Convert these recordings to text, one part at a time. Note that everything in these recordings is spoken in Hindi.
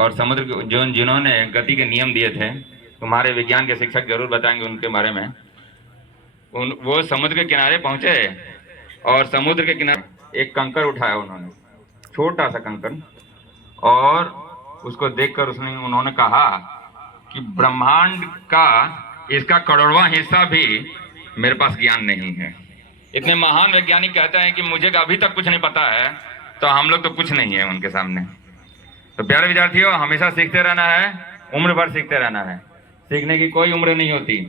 और समुद्र के जो जिन्होंने गति के नियम दिए थे, तुम्हारे विज्ञान के शिक्षक जरूर बताएंगे उनके बारे में। वो समुद्र के किनारे पहुंचे और समुद्र के किनारे एक कंकड़ उठाया उन्होंने, छोटा सा कंकड़, और उसको देखकर उन्होंने कहा कि ब्रह्मांड का इसका करोड़वां हिस्सा भी मेरे पास ज्ञान नहीं है। इतने महान वैज्ञानिक कहते हैं कि मुझे अभी तक कुछ नहीं पता है, तो हम लोग तो कुछ नहीं है उनके सामने। तो प्यारे विद्यार्थियों, हमेशा सीखते रहना है, उम्र भर सीखते रहना है, सीखने की कोई उम्र नहीं होती।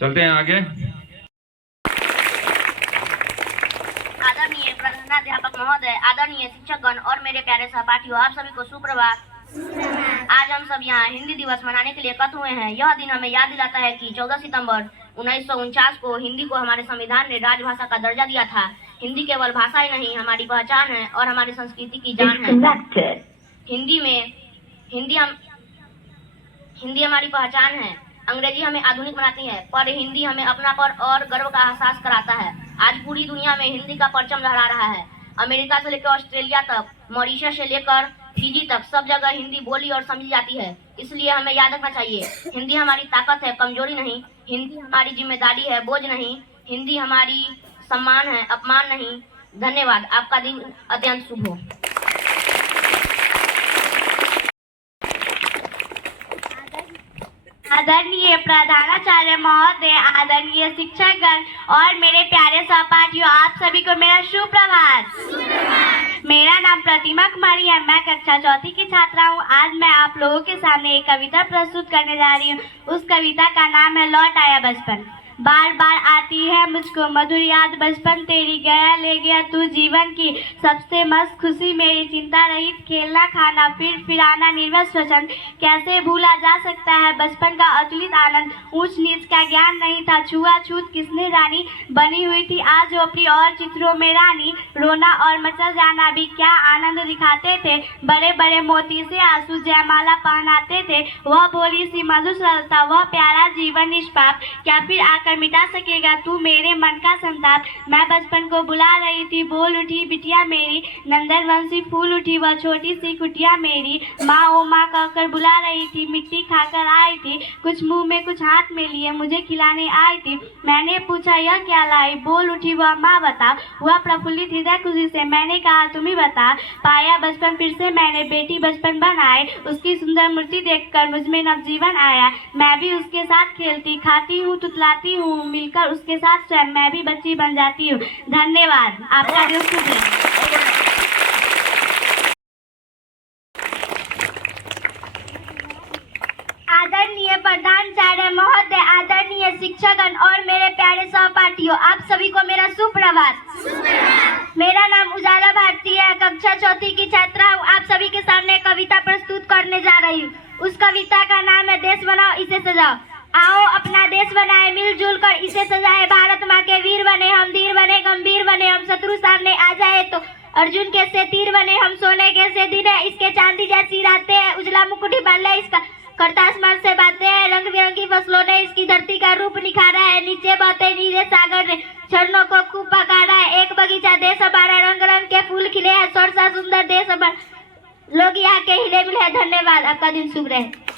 चलते हैं आगे। आदरणीय प्रधानाध्यापक महोदय, आदरणीय शिक्षकगण और मेरे प्यारे सहपाठियों, आप सभी को सुप्रभात। आज हम सब यहाँ हिंदी दिवस मनाने के लिए एकत्र हुए हैं। यह दिन हमें याद दिलाता है कि 14 सितंबर 1949 को हिंदी को हमारे संविधान ने राजभाषा का दर्जा दिया था। हिंदी केवल भाषा ही नहीं, हमारी पहचान है और हमारी संस्कृति की जान है। हिंदी हमारी पहचान है। अंग्रेजी हमें आधुनिक बनाती है, पर हिंदी हमें अपनापन और गर्व का एहसास कराता है। आज पूरी दुनिया में हिंदी का परचम लहरा रहा है। अमेरिका से लेकर ऑस्ट्रेलिया तक, मॉरिशस से लेकर फिजी तक, सब जगह हिंदी बोली और समझी जाती है। इसलिए हमें याद रखना चाहिए, हिंदी हमारी ताकत है, कमजोरी नहीं। हिंदी हमारी जिम्मेदारी है, बोझ नहीं। हिंदी हमारी सम्मान है, अपमान नहीं। धन्यवाद। आपका दिन अत्यंत शुभ हो। आदरणीय प्रधानाचार्य महोदय, आदरणीय शिक्षकगण और मेरे प्यारे सहपाठियों, आप सभी को मेरा सुप्रभात। मेरा नाम प्रतिमा कुमारी है। मैं कक्षा 4 की छात्रा हूँ। आज मैं आप लोगों के सामने एक कविता प्रस्तुत करने जा रही हूँ। उस कविता का नाम है लौट आया बचपन। बार बार आती है मुझको मधुर याद बचपन तेरी, गया ले गया तू जीवन की सबसे मस्त खुशी मेरी, चिंता रहित खेलना खाना फिर आना निर्मल स्वचन। कैसे भूला जा सकता है बचपन का अतुलित आनंद, ऊंच नीच का ज्ञान नहीं था, छुआछूत किसने जानी, बनी हुई थी आज झोपड़ी और चित्रों में रानी। रोना और मचल जाना भी क्या आनंद दिखाते थे, बड़े बड़े मोती से आंसू जयमाला पहनाते थे। वह भोली सी मधुर सरलता, वह प्यारा जीवन निष्पाप, क्या फिर आकर मिटा सकेगा तू मेरे मन का संताप। मैं बचपन को बुला रही थी, बोल उठी बिटिया मेरी, नंदन वंशी फूल उठी वह छोटी सी कुटिया मेरी। माँ ओ माँ कहकर बुला रही थी, मिट्टी खाकर आई थी, कुछ मुंह में कुछ हाथ में लिए मुझे खिलाने आई थी। मैंने पूछा यह क्या लाई, बोल उठी वह माँ बता। हुआ प्रफुल्लित हृदय खुशी से, मैंने कहा तुम ही बता। पाया बचपन फिर से मैंने, बेटी बचपन बनाए, उसकी सुंदर मूर्ति देखकर मुझ में नवजीवन आया। मैं भी उसके साथ खेलती खाती हूँ तुतलाती हूँ, मिलकर उसके साथ स्वयं मैं भी बच्ची बन जाती हूँ। धन्यवाद। आपका दिन शुभ रहे। आदरणीय प्रधानाचार्य महोदय, आदरणीय शिक्षकगण और मेरे प्यारे सहपाठियों, आप सभी को मेरा सुप्रभात। मेरा नाम उजाला भारती है, कक्षा 4 की छात्रा हूँ। आप सभी के सामने कविता प्रस्तुत करने जा रही हूँ। उस कविता का नाम है देश बनाओ इसे सजाओ। आओ अपना देश बनाए मिलजुल कर इसे सजाए, भारत माँ के वीर बने हम, धीर बने गंभीर बने हम, शत्रु सामने आ जाए तो अर्जुन के से तीर बने हम, सोने के से दिन है इसके चांदी जैसी रातें हैं, उजला मुकुट बाल है इसका करता आसमान से बातें हैं, रंग बिरंगी फसलों ने इसकी धरती का रूप निखारा है, नीचे बहते नीले सागर ने झरनों को खूब पकारा है। एक बगीचा देश हमारा, रंग रंग के फूल खिले हैं, सौर सा सुंदर देश हमारा, लोग यहाँ के हिले मिले हैं। धन्यवाद। आपका दिन शुभ रहे।